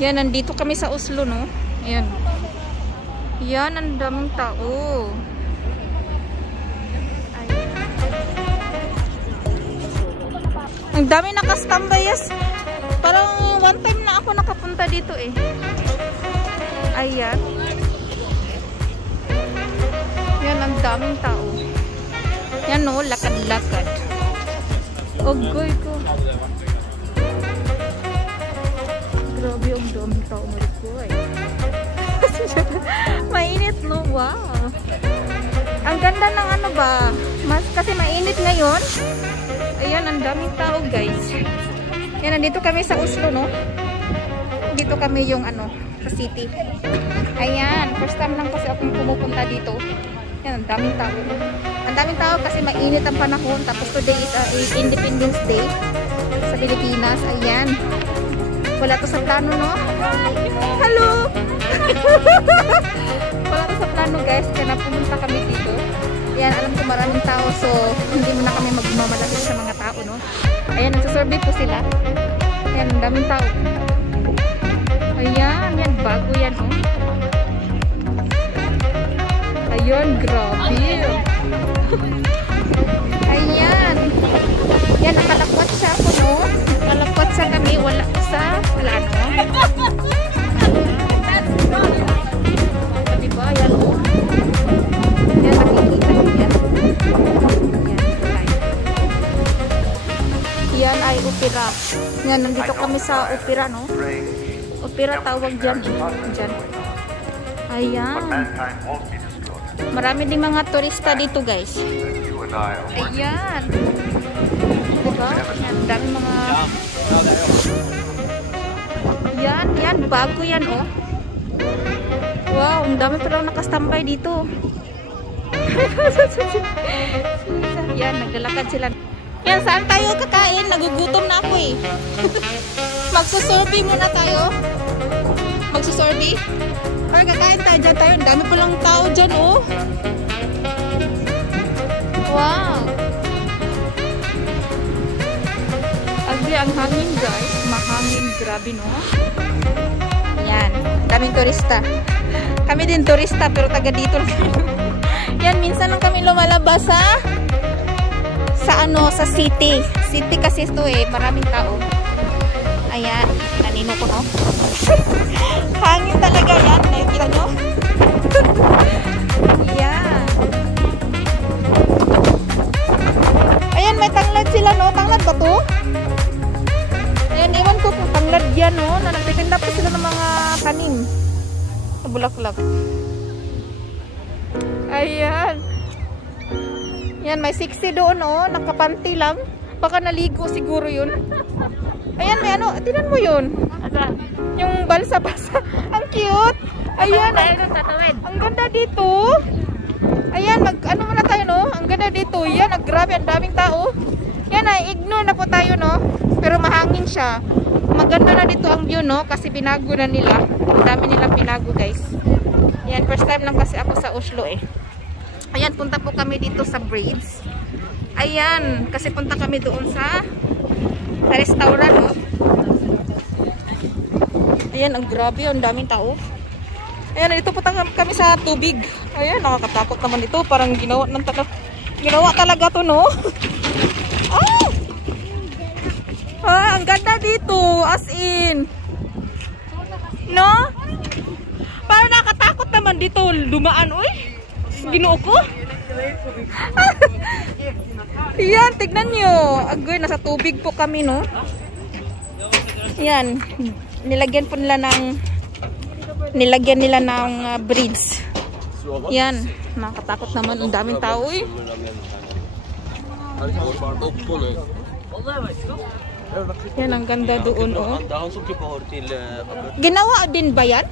Yan, nandito kami sa Oslo, no? Ayan. Yan, ang daming tao. Ang dami nakastambay, yes. Parang one time na ako nakapunta dito eh. Ayan. Yan, ang daming tao. Yan, no? Lakad-lakad. Ogoy ko. Grabe yung daming tao, Marikoy. Mainit, no? Wow. Ang ganda ng ano ba? Mas kasi mainit ngayon. Ayan, ang daming tao, guys. Yan, nandito kami sa Oslo, no? Dito kami yung ano, sa city. Ayan, first time lang kasi akong pumupunta dito. Yan, ang daming tao. Ang daming tao kasi mainit ang panahon. Tapos today is Independence Day sa Pilipinas. Ayan. Wala to sa plano, no? Hello! Wala to sa plano, guys. Kaya napumunta kami dito. Ayan, alam ko maraming tao. So, hindi mo na kami magmamalapit sa mga tao, no? Ayan, nagsasurvey po sila. Ayan, ang daming tao. Ayan, yan. Bago yan, oh. Ayun, grabe. Ayan. Yan, nakalakwat siya ako, no? Nakalakwat siya kami. Wala sa plano. Diba? Yan, oh. Yan, nakikita ko yan. Yan ay opera. Yan, nandito kami sa opera, no? Opera tawag dyan, dyan. Ayan. Marami din mga turista dito, guys. Ayan. Diba? Yan, dami mga... Yan, yan. Bago yan, oh. Wow, ang dami palang nakastambay dito. Yan, naglalakad sila. Yan, saan tayo kakain? Nagugutom na ako, eh. Magsusurvey muna tayo. Magsusurvey? Or kakain tayo dyan tayo. Ang dami palang tao dyan, oh. Wow. Agli ang hangin, guys. Mahangin. Grabe, no? Yan. Daming turista. Kami din turista, pero taga dito lang. Yan, minsan lang kami lumalabas sa ano, sa city. City kasi ito eh. Maraming tao. Ayan. Nanino ko, no? Hangin talaga yan. Nakikita nyo? Yan. Ayan, may tanglad sila, no? Tanglad ba to? Ayan, iwan ko kung tanglad yan, no? Na nagtitinda pa sila ng mga tanim. Sa bulaklak. Ayan. Yan, may 60 doon, oh. Nakapanty lang. Baka naligo siguro yun. Ayan, may ano. Tinan mo yun. Yung balsa-balsa. Ang cute. Ayan. Ang ganda dito. Ayan, ano muna tayo, no? Ang ganda dito. Yan, grabe. Ang daming tao. Yan, ignore na po tayo, no? Pero mahangin siya. Maganda na dito ang view, no? Kasi binago na nila. Ang dami nilang binago, guys. Yan, first time lang kasi ako sa Oslo, eh. Ayan, punta po kami dito sa Braids. Ayan, kasi punta kami doon sa restaurant, no? Ayan, ang grabe, ang daming tao. Ayan, dito punta kami sa tubig. Ayan, nakakatakot naman ito. Parang ginawa talaga to, no? Ang ganda dito, as in. No? Parang nakatakot naman dito dumaan, uy. Ginoo ko. Yan, tignan nyo. Agoy, nasa tubig po kami, no? Yan. Nilagyan nila ng bridge. Yan. Nakatakot naman. Ang daming tao, eh. Yan, ang ganda doon, oh. Ginawa din ba yan?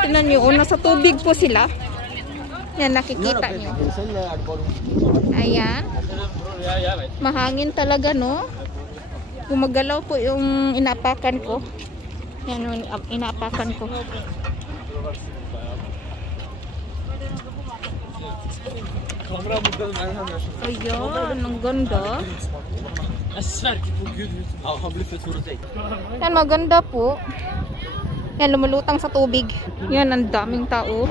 Tignan nyo, oh. Nasa tubig po sila. Yan, nakikita nyo. Ayan. Mahangin talaga, no? Gumagalaw po yung inapakan ko. Yan yung inapakan ko. Ayan, ang ganda. Yan, maganda po. Yan, lumulutang sa tubig. Yan, ang daming tao.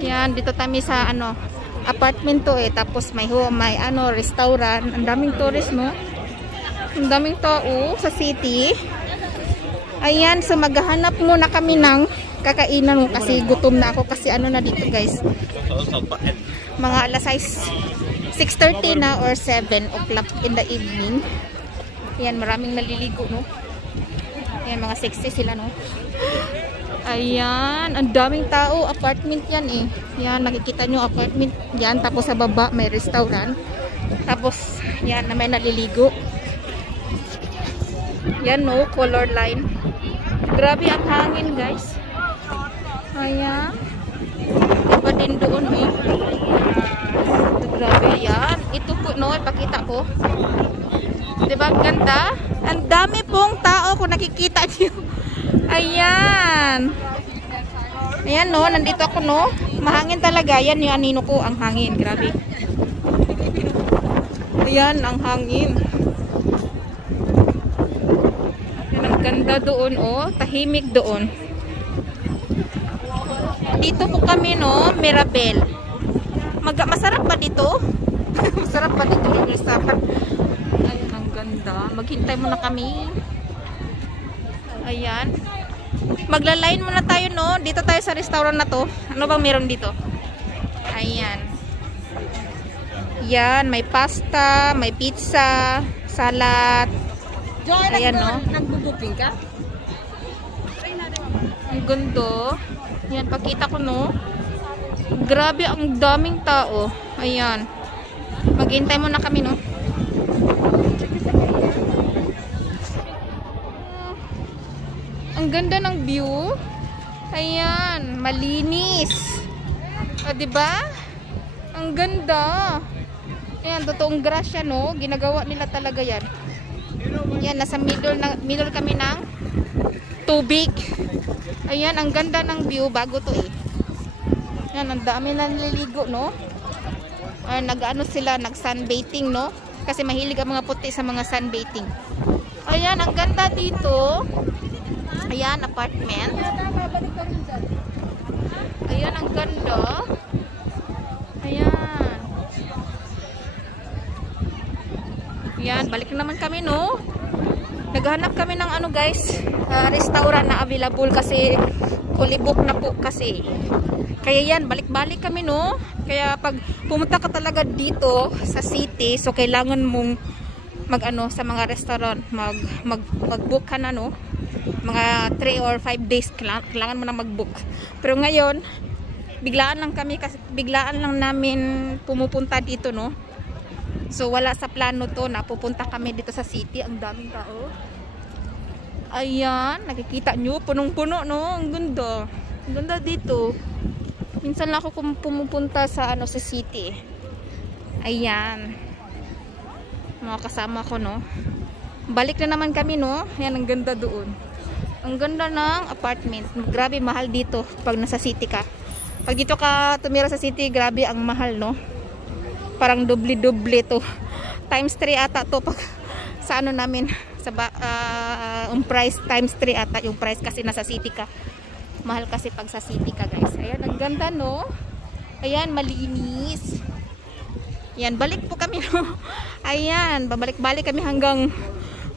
Yan, dito kami sa ano, apartment to eh. Tapos may ano, restaurant. Ang daming tourist, no? Ang daming tao sa city. Ayan, so maghahanap muna kami ng kakainan mo kasi gutom na ako kasi ano na dito guys. Mga alas 6:30 na or 7 o'clock in the evening. Ayan, maraming naliligo, no? Ayan, mga sexy sila, no? Ayan, ang daming tao. Apartment yan eh. Ayan, nakikita nyo apartment yan. Tapos sa baba may restaurant. Tapos, yan, na may naliligo. Yan, no? Color line. Grabe ang hangin, guys. Ayan. Iba din doon, eh. Grabe yan. Ito po, no? Ipakita ko. Diba ang ganda? Ang dami pong tao kung nakikita nyo. Ayan. Ayan, no? Nandito ako, no? Mahangin talaga. Yan yung anino ko. Ang hangin. Grabe. Ayan, ang hangin. Ayan, ang ganda doon, oh. Tahimik doon. Dito po kami, no? Mirabel. Masarap ba dito? Masarap ba dito yung restaurant? Ayan, ang ganda. Maghintay muna kami. Ayan. Magla-line muna tayo, no? Dito tayo sa restaurant na to. Ano bang meron dito? Ayan. Yan, may pasta, may pizza, salad. Ayan, no? Nagbubooking ka? Ang ganda. Yan, pakita ko, no? Grabe, ang daming tao. Ayan. Maghintay muna kami, no? Ang ganda ng view. Ayan, malinis. O, diba? Ang ganda. Ayan, totoong grasya, no? Ginagawa nila talaga yan. Yan, nasa middle kami ng tubig. Ayan, ang ganda ng view. Bago to eh. Yan, ang dami na naliligo, no? Nag-ano sila, nag-sunbathing, no? Kasi mahilig ang mga puti sa mga sunbathing. Ayan, ang ganda dito. Ayan, apartment. Ayan, ang ganda. Ayan. Ayan, balik naman kami, no? Naghanap kami ng ano, guys, restaurant na available kasi fully book na po kasi. Kaya yan, balik-balik kami, no? Kaya pag pumunta ka talaga dito sa city, so kailangan mong mag-ano sa mga restaurant, mag-book ka na, no? Mga 3 or 5 days kailangan mo na mag-book. Pero ngayon, biglaan lang kami kasi biglaan lang namin pumupunta dito, no? So wala sa plano to na pupunta kami dito sa city. Ang daming tao. Ayan, nakikita nyo, punong-puno, no? Ang ganda. Ang ganda dito. Minsan lang ako pumupunta sa ano sa city. Ayan. Mga kasama ko, no? Balik na naman kami, no? Ayan, ang ganda doon. Ang ganda ng apartment. Grabe, mahal dito pag nasa city ka. Pag dito ka tumira sa city, grabe ang mahal, no? Parang doble-doble to. Times 3 ata to pag sa ano namin. Sa price, times 3 ata yung price kasi nasa city ka. Mahal kasi pag sa city ka, guys. Ayan, ang ganda, no? Ayan, malinis. Ayan, balik po kami, no? Ayan, babalik-balik kami hanggang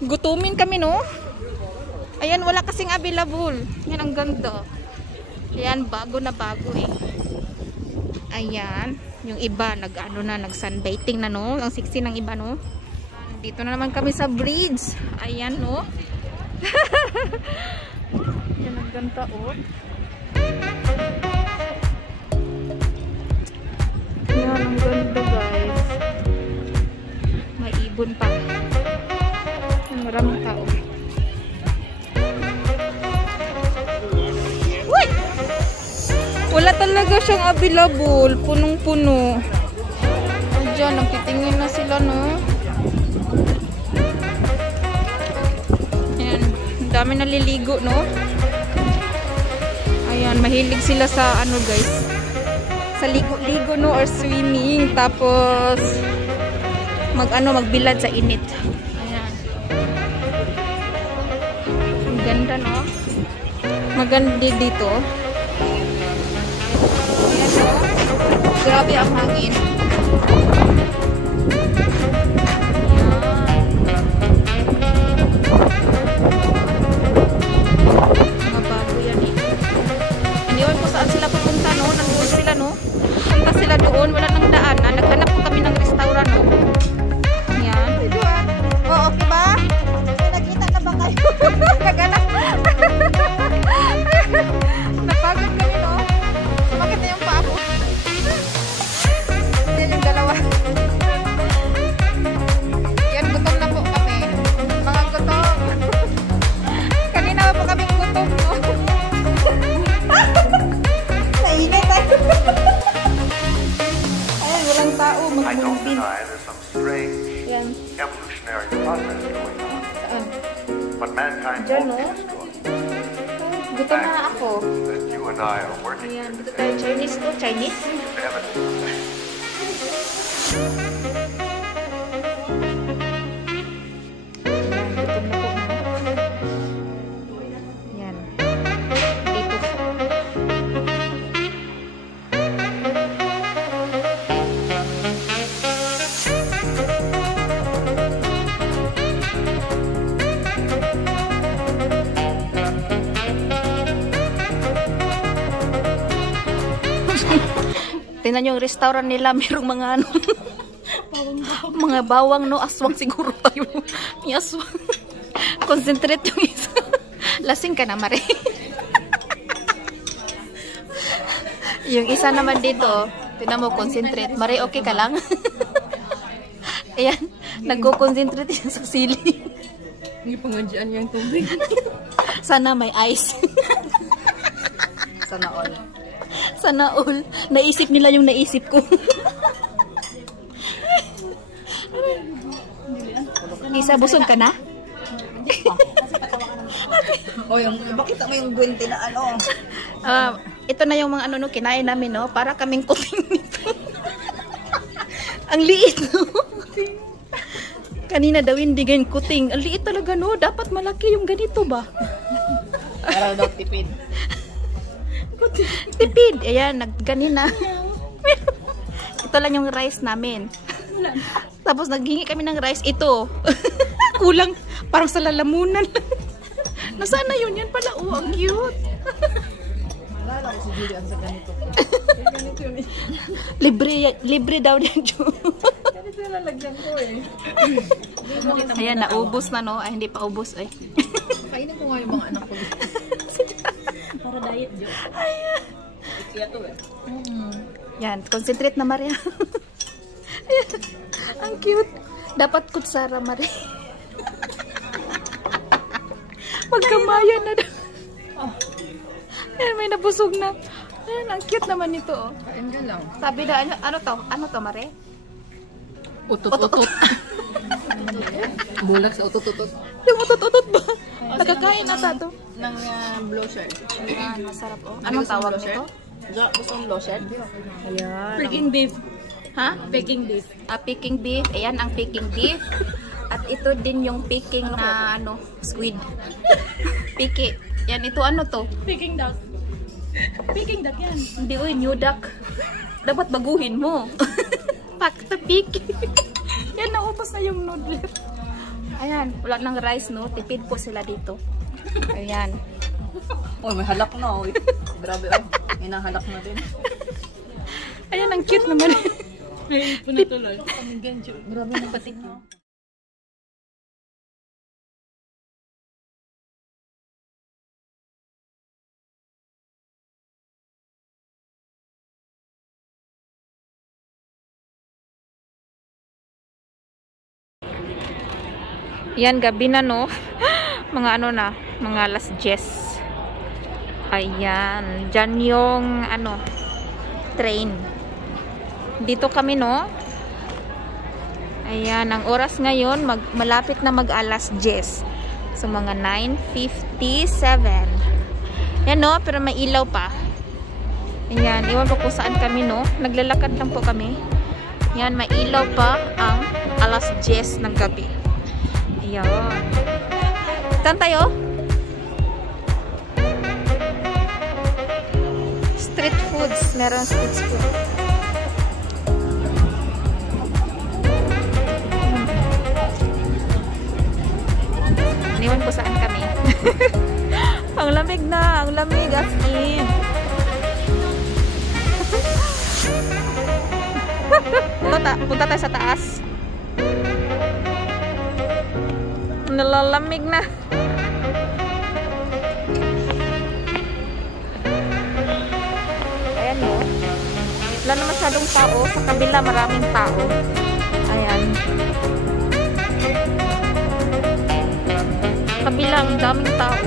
gutumin kami, no? Ayan, wala kasing available. Ayan, ang ganda. Ayan, bago na bago, eh. Ayan, yung iba, nag-sunbathing na, no? Ang sexy ng iba, no? Dito na naman kami sa bridge. Ayan, no? Ayan, ang ganda, oh. Ayan, ang ganda, guys. May ibon pa. Maraming tao. Uy! Wala talaga siyang available. Punong-puno. Diyan, nagtitingin na sila, no? Ayan, ang dami naliligo, no? Ayan, mahilig sila sa ano, guys, sa sa ligo-ligo no or swimming, tapos magbilad sa init. Ayan. Ang ganda no. Maganda dito. Ayan no. Grabe ang hangin. Doon, wala nang daanan. Naghanap po kami ng restaurant, no? Yan. Oo, okay ba? May nakita na ba kayo? Naghanap. Napagod kami, no? Bakit na yung paa ko? Yan yung dalawa. Yan, gutom na po kami. Mga gutom. Kanina pa kami gutom, no? Nainit tayo. Tao, I don't deny there's some strange evolutionary process going on. But mankind won't be destroyed. Gutom na ako. That you and I are working. Ayan, dito tayo. Chinese to? Chinese? Tingnan nyo yung restaurant nila, mayroong mga ano, mga bawang, no? Aswang siguro tayo. May aswang. Concentrate yung isa. Lasing ka na, Mare. Yung isa naman dito, tingnan mo, concentrate. Mare, okay ka lang? Ayan, nagko-concentrate yan sa sili. Hindi pangadyan yung tubig. Sana may ice. Sana all. Sana all. Naisip nila yung naisip ko. Isa, busog ka na? O yung, bakit mo yung 20 na ano? Ito na yung mga ano, no, kinain namin, no? Para kaming kuting nito. Ang liit, no? Kanina daw hindi ganyan kuting. Ang liit talaga, no? Dapat malaki yung ganito ba? Para daw tipid. Tipid. Ayan, ganina. Ito lang yung rice namin. Tapos naghingi kami ng rice. Ito. Kulang. Parang sa lalamunan. Nasaan na yun? Yan pala. Oh, ang cute. Wala ko si Julian sa ganito. Ganito yun eh. Libre daw din, Jo. Ganito yung lalagyan ko eh. Ayan, naubos na, no? Ay, hindi pa ubos, eh. Kainin ko nga yung mga anak ko. Para diet, Jo. Ayan. Kaya to eh. Yan, concentrate na, Maria. Ayan. Ang cute. Dapat kutsara, Maria. Magkamayan na daw. Ayan, may nabusog na. Ayan, ang cute naman nito, oh. Kain ka lang. Sabi na, ano to? Ano to, Mare? Utot-utot. Bulag sa utot-utot. Yung utot-utot ba? Nagkakain ata to. Ng blosher. Ayan, masarap, oh. Anong tawag nito? Gusto mong blosher? Ayan. Peking beef. Ha? Peking beef. Peking beef. Ayan, ang Peking beef. At ito din yung Peking na, ano, squid. Piki. Yan, ito ano to? Peking duck. Peking duck yan. Hindi, uy, new duck. Dapat baguhin mo. Pak to Piki. Yan, naubos na yung noodle. Ayan, wala ng rice, no? Tipid po sila dito. Ayan. Uy, may halak na, uy. Grabe, uy. May nahalak na din. Ayan, ang cute naman. May punatuloy. Grabe na patik mo. Yan, gabi na, no? Mga ano na, mga alas 10. Ayan, dyan yung, ano, train. Dito kami, no? Ayan, ang oras ngayon, malapit na mag-alas 10. So, mga 9:57. Yan, no? Pero may ilaw pa. Ayan, iwan ko kung saan kami, no? Naglalakad lang po kami. Ayan, may ilaw pa ang alas 10 ng gabi. Ayan. Saan tayo? Street foods. Meron street food. Iniwan ko saan kami. Ang lamig na. Ang lamig as in. Punta tayo sa taas. Nalalamig na. Ayan o. Wala na masyadong tao. Sa kabila maraming tao. Ayan. Sa kabila ang daming tao.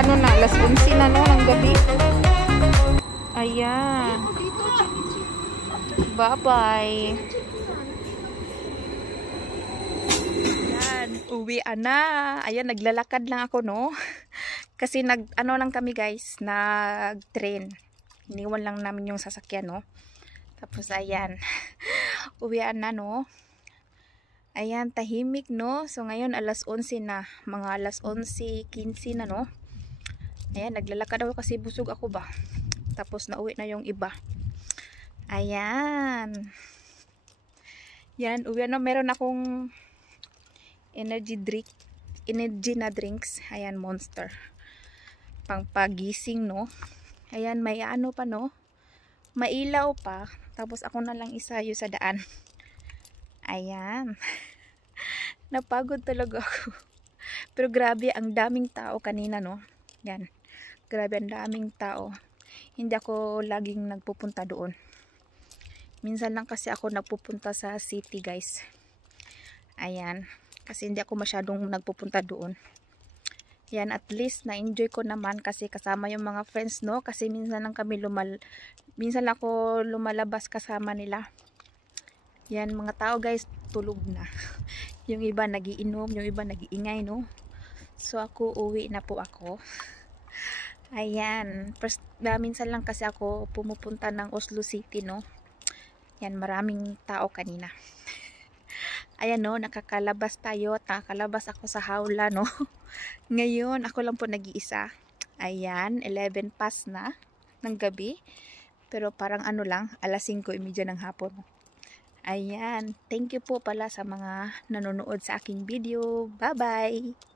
Ano na, alas 11 na no, ng gabi. Ayan. Bye-bye. Ayan, uwian na. Ayan, naglalakad lang ako, no. Kasi ano lang kami guys, nag-train. Iniwan lang namin yung sasakyan, no. Tapos ayan, uwian na, no. Ayan, tahimik, no. So ngayon, alas 11 na. Mga alas 11:15 na, no. Ayan, naglalakad ako kasi busog ako ba. Tapos nauwi na yung iba. Ayan. Yan, uwi na. Meron akong energy na drinks. Ayan, Monster. Pangpagising, no. Ayan, may ano pa, no. Mailaw pa. Tapos ako na lang isayo sa daan. Ayan. Napagod talaga ako. Pero grabe, ang daming tao kanina, no. Yan. Grabe, ang daming tao. Hindi ako laging nagpupunta doon. Minsan lang kasi ako nagpupunta sa city, guys. Ayan. Kasi hindi ako masyadong nagpupunta doon. Yan, at least na-enjoy ko naman kasi kasama yung mga friends, no? Kasi minsan lang ako lumalabas kasama nila. Yan, mga tao, guys, tulog na. Yung iba nagiinom, yung iba nagiingay, no? So, ako, uwi na po ako. Ayan. First, minsan lang kasi ako pumupunta ng Oslo City, no? Yan, maraming tao kanina. Ayan, no? Nakakalabas tayo. Nakakalabas ako sa hawla, no? Ngayon, ako lang po nag-iisa. Ayan, 11 past na ng gabi. Pero parang ano lang, alas 5:30 ng hapon. Ayan. Thank you po pala sa mga nanonood sa aking video. Bye-bye!